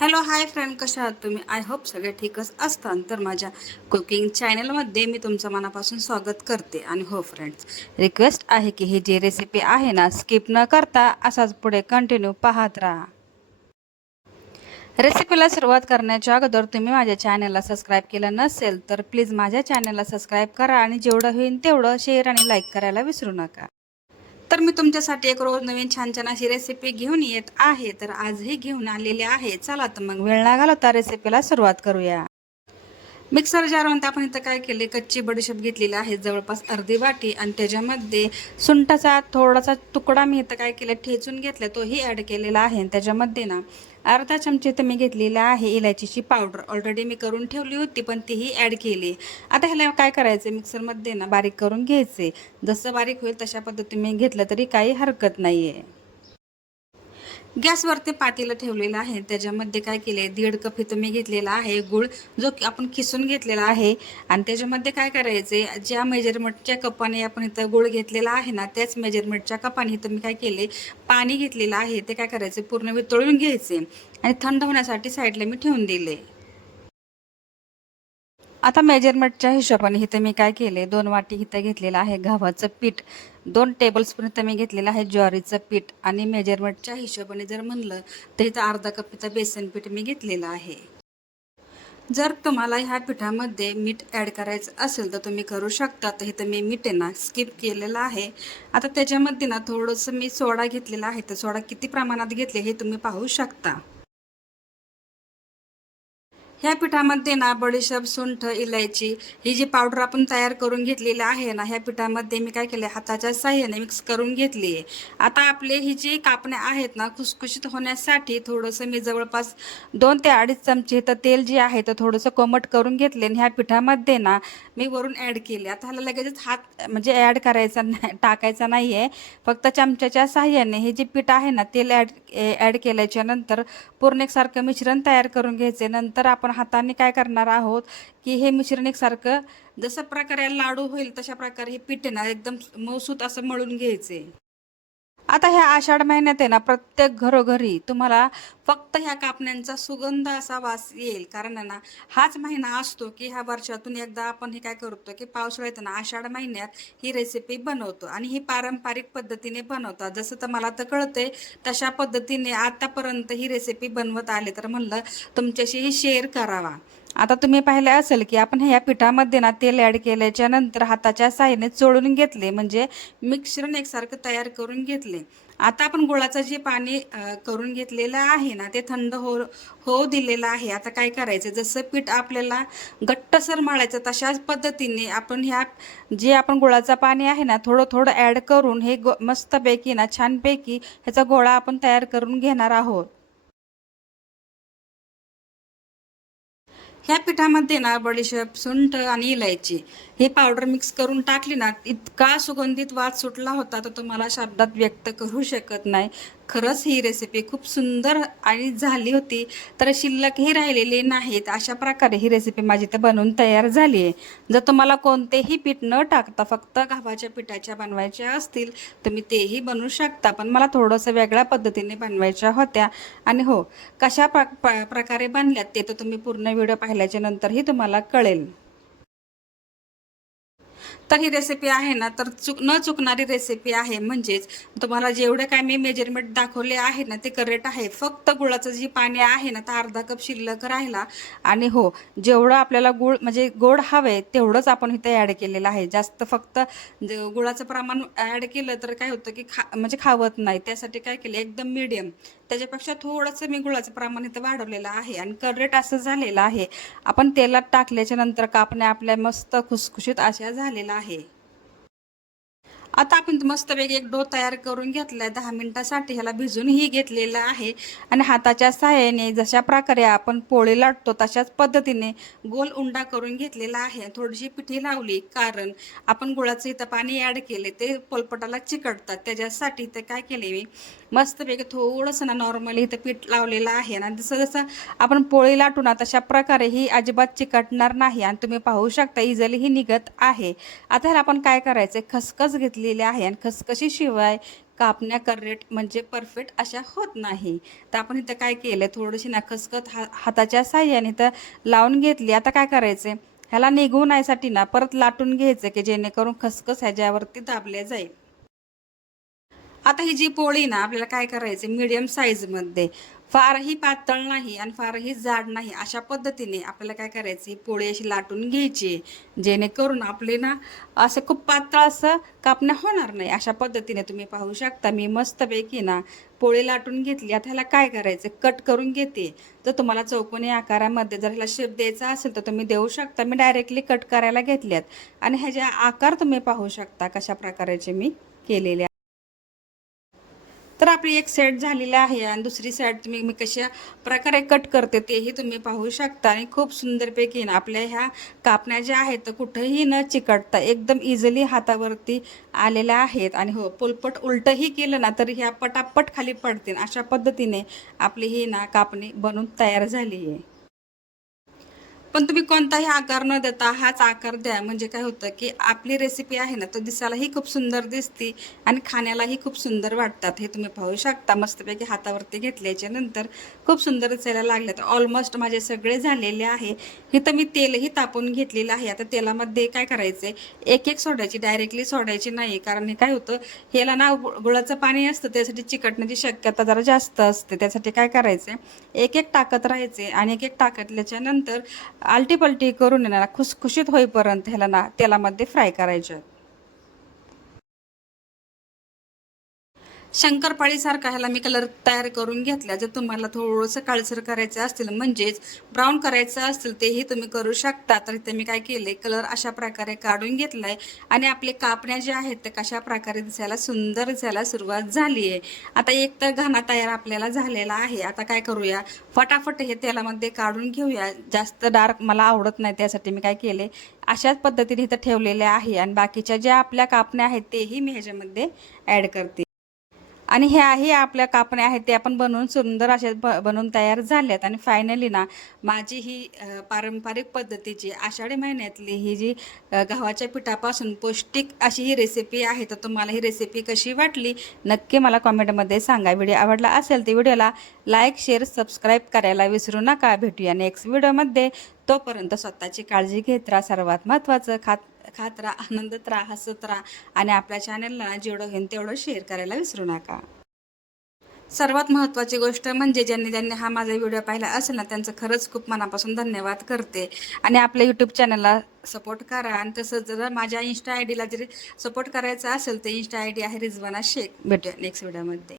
Hello hi friend, कशा आहात तुम्ही? आय होप सगळे ठीकच असतात. तर माझ्या कुकिंग चॅनलमध्ये मी तुमचं मनापासून स्वागत करते. आणि हो फ्रेंड्स, रिक्वेस्ट आहे की ही जी रेसिपी आहे ना, स्किप न करता असाच पुढे कंटिन्यू पाहत राहा. रेसिपीला सुरुवात करण्याच्या अगोदर तुम्ही माझ्या चॅनलला सबस्क्राईब केलं नसेल तर प्लीज माझ्या चॅनलला सबस्क्राईब करा आणि जेवढं होईल तेवढं शेअर आणि लाईक करायला विसरू नका. तर मी तुमच्यासाठी एक रोज नवीन छान छान अशी रेसिपी घेऊन येत आहे. तर आजही घेऊन आलेली आहे. चला तर मग वेळ न घालवता रेसिपीला सुरुवात करूया. मिक्सर जारमध्ये आपण इथं काय केले, कच्ची बडीशेप घेतलेली आहे जवळपास अर्धी वाटी, आणि त्याच्यामध्ये सुंठाचा थोडासा तुकडा मी इथं काय केलं, ठेचून घेतला, तोही ॲड केलेला आहे. आणि त्याच्यामध्ये ना अर्धा चमचे तर मी घेतलेला आहे इलायचीची पावडर. ऑलरेडी मी करून ठेवली होती पण तीही ॲड केली. आता ह्याला काय करायचं, मिक्सरमध्ये ना बारीक करून घ्यायचे. जसं बारीक होईल तशा पद्धतीने घेतलं तरी काही हरकत नाही आहे. गॅसवरती पातेलं ठेवलेलं आहे. त्याच्यामध्ये काय केले, 1.5 कप इथं मी घेतलेला आहे गूळ, जो की आपण खिसून घेतलेला आहे. आणि त्याच्यामध्ये काय करायचे, ज्या मेजरमेंटच्या कपाने आपण इथं गूळ घेतलेला आहे ना, त्याच मेजरमेंटच्या कपाने इथं मी काय केले, पाणी घेतलेलं आहे. ते काय करायचे, पूर्ण वितळून घ्यायचे आणि थंड होण्यासाठी साईडला मी ठेवून दिले. आता मेजरमेंटच्या हिशोबाने इथं मी काय केले, 2 वाटी इथं घेतलेलं आहे गव्हाचं पीठ, 2 टेबलस्पून इथं मी घेतलेलं आहे ज्वारीचं पीठ, आणि मेजरमेंटच्या हिशोबाने जर म्हणलं तर इथं अर्धा कप इथं बेसन पीठ मी घेतलेलं आहे. जर तुम्हाला ह्या पिठामध्ये मीठ ॲड करायचं असेल तर तुम्ही करू शकता. तर इथं मी मीठ आहे ना स्किप केलेलं आहे. आता त्याच्यामध्ये ना थोडंसं मी सोडा घेतलेला आहे. तर सोडा किती प्रमाणात घेतले हे तुम्ही पाहू शकता. ह्या पिठामध्ये ना बडीशेप, सुंठ, इलायची ही जी पावडर आपण तयार करून घेतलेली आहे ना, ह्या पिठामध्ये मी काय केले, हाताच्या साह्याने मिक्स करून घेतली आहे. आता आपले ही जी कापण्या आहेत ना, खुसखुशीत होण्यासाठी थोडंसं मी जवळपास 2 ते 2.5 चमचे तर तेल जे आहे तर थोडंसं कोमट करून घेतले आणि ह्या पिठामध्ये ना मी वरून ॲड केले. आता ह्याला लगेचच हात म्हणजे ॲड करायचा नाही, टाकायचा नाही आहे. फक्त चमच्याच्या साह्याने हे जे पीठ आहे ना, तेल ॲड केल्याच्या नंतर पूर्ण एकसारखं मिश्रण तयार करून घ्यायचे. नंतर आपण हाताने काय करणार आहोत, की हे मिश्रण एकसारखं जसं प्रकारे लाडू होईल तशा प्रकारे हे पीठ आहे ना एकदम मऊसूत असं मळून घ्यायचे. आता ह्या आषाढ महिन्यात आहे ना, प्रत्येक घरोघरी तुम्हाला फक्त ह्या कापण्यांचा सुगंध असा वास येईल. कारण आहे ना, हाच महिना असतो की ह्या वर्षातून एकदा आपण हे काय करतो, की पावसाळ्यात ना आषाढ महिन्यात ही रेसिपी बनवतो आणि ही पारंपरिक पद्धतीने बनवतात. जसं तर मला तर कळतंय तशा पद्धतीने आतापर्यंत ही रेसिपी बनवत आले, तर म्हणलं तुमच्याशी ही शेअर करावा. आता तुम्ही पाहिलं असेल की आपण ह्या पिठामध्ये ना तेल ॲड केल्याच्या नंतर हाताच्या साहाय्याने चोळून घेतले, म्हणजे मिश्रण एकसारखं तयार करून घेतले. आता आपण गुळाचं जे पाणी करून घेतलेलं आहे ना, ते थंड होऊ दिलेलं आहे. आता काय करायचं, जसं पीठ आपल्याला घट्टसर मळायचं तशाच पद्धतीने आपण ह्या जे आपण गुळाचं पाणी आहे ना, थोडं थोडं ॲड करून हे मस्तपैकी ना छानपैकी ह्याचा गोळा आपण तयार करून घेणार आहोत. ह्या पिठामध्ये ना बडीशेप, सुंठ आणि इलायची ही पावडर मिक्स करून टाकली ना, इतका सुगंधित वास सुटला होता तर तुम्हाला शब्दात व्यक्त करू शकत नाही. खरंच ही रेसिपी खूप सुंदर आणि झाली होती. तर शिल्लकही राहिलेले नाहीत. अशा प्रकारे ही रेसिपी माझी तर बनवून तयार झाली आहे. जर तुम्हाला कोणतेही पीठ न टाकता फक्त गव्हाच्या पिठाच्या बनवायच्या असतील तर मी तेही बनवू शकता. पण मला थोडंसं वेगळ्या पद्धतीने बनवायच्या होत्या. आणि हो, कशा प्रकारे बनल्यात ते तर तुम्ही पूर्ण व्हिडिओ पाहिल्याच्या नंतरही तुम्हाला कळेल. तर ही रेसिपी आहे ना, तर न चुकणारी रेसिपी आहे. म्हणजेच तुम्हाला जेवढे काय मी मेजरमेंट दाखवले आहे ना, ते करेक्ट आहे. फक्त गुळाचं जे पाणी आहे ना, तर अर्धा कप शिल्लक राहिला. आणि हो, जेवढं आपल्याला गुळ म्हणजे गोड हवे तेवढंच आपण इथे ॲड केलेलं आहे. जास्त फक्त गुळाचं प्रमाण ॲड केलं तर काय होतं, की म्हणजे खावत नाही. त्यासाठी काय केलं, एकदम मीडियम, त्याच्यापेक्षा थोडंसं मी गुळाचं प्रमाण इथं वाढवलेलं आहे आणि करेक्ट असं झालेलं आहे. आपण तेलात टाकल्याच्या नंतर कापण्या आपल्या मस्त खुसखुशीत अशा झालेल्या आहे. आता आपण मस्तपैकी एक डो तयार करून घेतलाय 10 मिनिटासाठी. ह्याला भिजूनही घेतलेलं आहे आणि हाताच्या सहाय्याने जशा प्रकारे आपण पोळी लाटतो तशाच पद्धतीने गोल उंडा करून घेतलेला आहे. थोडीशी पिठी लावली, कारण आपण गुळाचं इथं पाणी ॲड केले ते पोलपटाला चिकटतात. त्याच्यासाठी इथं काय केले, मी मस्तपैकी थोडंसं ना नॉर्मली इथं पीठ लावलेलं आहे ना, जसं जसं आपण पोळी लाटू ना तशा प्रकारे ही अजिबात चिकटणार नाही आणि तुम्ही पाहू शकता इझिली ही निघत आहे. आता ह्याला आपण काय करायचं, खसखस घेतलेली आहे आणि खसखशीशिवाय कापण्या करेक्ट म्हणजे परफेक्ट अशा होत नाही. तर आपण इथं काय केलं, थोडीशी ना खसखस हाताच्या साह्याने इथं लावून घेतली. आता काय करायचं, ह्याला निघू नयेसाठी ना परत लाटून घ्यायचं की जेणेकरून खसखस ह्याच्यावरती दाबल्या जाईल. आता ही जी पोळी ना आपल्याला काय करायचे, मीडियम साईजमध्ये, फारही पातळ नाही आणि फारही जाड नाही, अशा पद्धतीने आपल्याला काय करायची, पोळी अशी लाटून घ्यायची जेणेकरून आपले ना असं खूप पातळ असं कापण्या होणार नाही. अशा पद्धतीने तुम्ही पाहू शकता मी मस्तपैकी ना पोळी लाटून घेतली. आता ह्याला काय करायचं, कट करून घेते. तर तुम्हाला चौकोनी आकारामध्ये जर ह्याला शेप द्यायचा असेल तर तुम्ही देऊ शकता. मी डायरेक्टली कट करायला घेतल्यात आणि ह्याचे आकार तुम्ही पाहू शकता कशा प्रकारेचे मी केलेले. तर आपली एक सेट झालेली आहे आणि दुसरी साईड तुम्ही मी कशा प्रकारे कट करते तेही तुम्ही पाहू शकता. आणि खूप सुंदरपैकी ना आपल्या ह्या कापण्या ज्या आहेत तर कुठंही न चिकटता एकदम इझिली हातावरती आलेल्या आहेत. आणि हो, पोलपट उलटंही केलं ना तरी ह्या पटापट खाली पडतील. अशा पद्धतीने आपली ही ना कापणी बनून तयार झाली आहे. पण तुम्ही कोणताही आकार न देता हाच आकार द्या, म्हणजे काय होतं की आपली रेसिपी आहे ना तो दिसायलाही खूप सुंदर दिसते आणि खाण्यालाही खूप सुंदर वाटतात. हे तुम्ही पाहू शकता मस्तपैकी हातावरती घेतल्याच्या नंतर खूप सुंदर दिसायला लागले. तर ऑलमोस्ट माझे सगळे झालेले आहे. इथं मी तेलही तापून घेतलेलं आहे. आता तेलामध्ये काय करायचंय, एक एक सोडायची, डायरेक्टली सोडायची नाही, कारण हे काय होतं, ह्याला ना गुळाचं पाणी असतं त्यासाठी चिकटण्याची शक्यता जरा जास्त असते. त्यासाठी काय करायचंय, एक एक टाकत राहायचे आणि एक एक टाकल्याच्या नंतर आलटी पलटी करून येणार खुसखुशीत होईपर्यंत ह्याला ना तेलामध्ये फ्राय करायचे. शंकरपाळीसारखा ह्याला मी कलर तयार करून घेतला. जर तुम्हाला थोडंसं काळसर करायचं असतील, म्हणजेच ब्राऊन करायचं असतील, तेही तुम्ही करू शकता. तर इथे मी काय केले, कलर अशा प्रकारे काढून घेतलाय आणि आपले कापण्या ज्या आहेत ते कशा प्रकारे दिसायला सुंदर दिसायला सुरुवात झाली आहे. आता एक तर घाना तयार आपल्याला झालेला आहे. आता काय करूया, फटाफट हे तेलामध्ये काढून घेऊया. जास्त डार्क मला आवडत नाही, त्यासाठी मी काय केले, अशाच पद्धतीने इथं ठेवलेले आहे आणि बाकीच्या ज्या आपल्या कापण्या आहेत तेही मी ह्याच्यामध्ये ॲड करते. आणि ह्याही आपल्या कापण्या आहेत ते आपण बनवून सुंदर अशा बनवून तयार झाल्यात. आणि फायनली ना माझी ही पारंपरिक पद्धतीची आषाढी महिन्यातली ही जी गव्हाच्या पिठापासून पौष्टिक अशी ही रेसिपी आहे. तर तुम्हाला ही रेसिपी कशी वाटली नक्की मला कॉमेंटमध्ये सांगा. व्हिडिओ आवडला असेल तर व्हिडिओला लाईक, शेअर, सबस्क्राईब करायला विसरू नका. भेटूया नेक्स्ट व्हिडिओमध्ये. तोपर्यंत स्वतःची काळजी घेत राहा. सर्वात महत्त्वाचं, खात राहा, आनंदात राहा, हसत राहा आणि आपल्या चॅनलला जेवढं होईल तेवढं शेअर करायला विसरू नका. सर्वात महत्त्वाची गोष्ट म्हणजे ज्यांनी हा माझा व्हिडिओ पाहिला असेल ना त्यांचं खरंच खूप मनापासून धन्यवाद करते. आणि आपल्या यूट्यूब चॅनलला सपोर्ट करा. आणि तसंच जर माझ्या इन्स्टा आय डीला जरी सपोर्ट करायचा असेल तर इन्स्टा आय डी आहे रिजवाना शेख. भेटूया नेक्स्ट व्हिडिओमध्ये.